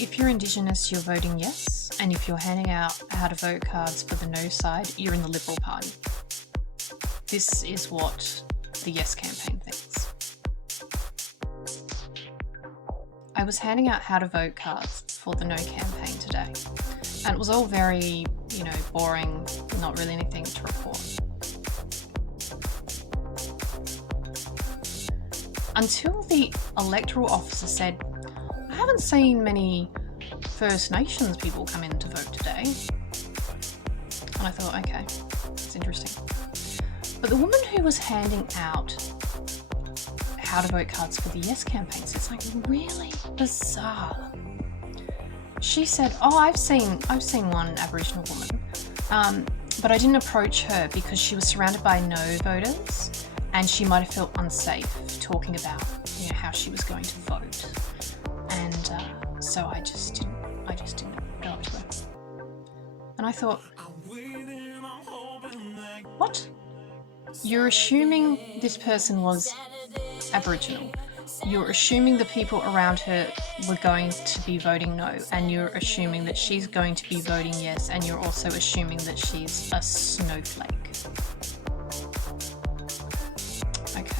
if you're Indigenous, you're voting yes, and if you're handing out how to vote cards for the no side, you're in the Liberal Party. This is what the Yes campaign thinks. I was handing out how to vote cards for the no campaign today, and it was all very, boring, not really anything to report. Until the electoral officer said, I haven't seen many First Nations people come in to vote today. And I thought, okay, it's interesting. But the woman who was handing out how to vote cards for the Yes campaign said something really bizarre. She said, I've seen one Aboriginal woman, but I didn't approach her because she was surrounded by no voters and she might have felt unsafe talking about how she was going to vote. And so I just didn't go up to her. And I thought, what? You're assuming this person was Aboriginal. You're assuming the people around her were going to be voting no, and you're assuming that she's going to be voting yes, and you're also assuming that she's a snowflake. Okay,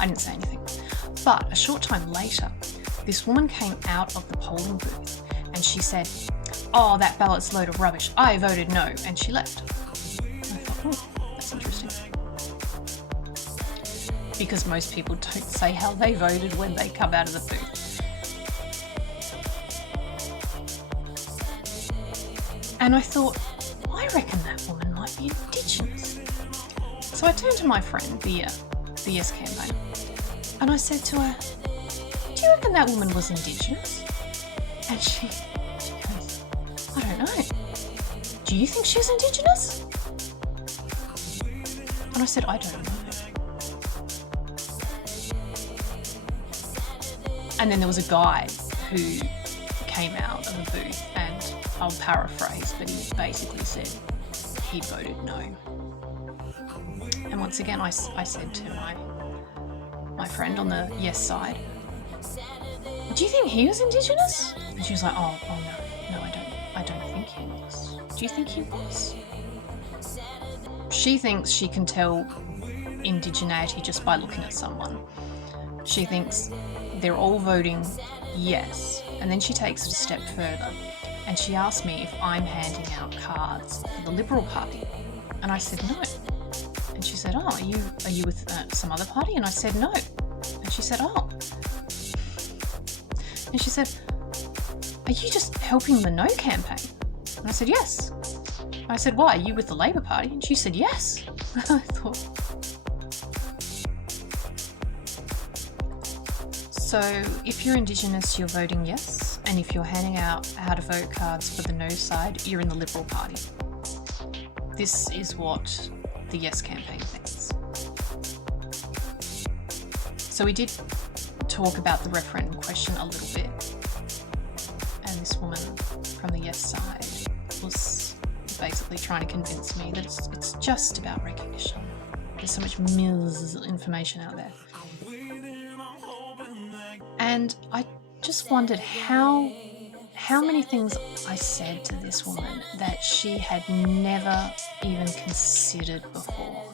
I didn't say anything. But a short time later, this woman came out of the polling booth and she said, oh, that ballot's a load of rubbish. I voted no, and she left. And I thought, that's interesting. Because most people don't say how they voted when they come out of the booth. And I thought, I reckon that woman might be Indigenous. So I turned to my friend, the Yes campaign, and I said to her, do you reckon that woman was Indigenous? And she goes, I don't know. Do you think she's Indigenous? And I said, I don't know. And then there was a guy who came out of the booth, and I'll paraphrase, but he basically said he'd voted no. And once again, I said to my friend on the yes side, do you think he was Indigenous? And she was like, oh no, I don't think he was. Do you think he was? She thinks she can tell indigeneity just by looking at someone. She thinks they're all voting yes, and then she takes it a step further and she asked me if I'm handing out cards for the Liberal Party, and I said no. And she said, oh, are you with some other party? And I said no. And she said, oh. And she said, are you just helping the no campaign? And I said, yes. I said, why, are you with the Labor Party? And she said, yes. I thought, so if you're Indigenous, you're voting yes, and if you're handing out how to vote cards for the no side, you're in the Liberal Party. This is what the Yes campaign thinks. So we did talk about the referendum question a little bit, and this woman from the Yes side was basically trying to convince me that it's just about recognition. There's so much misinformation out there. And I just wondered how many things I said to this woman that she had never even considered before.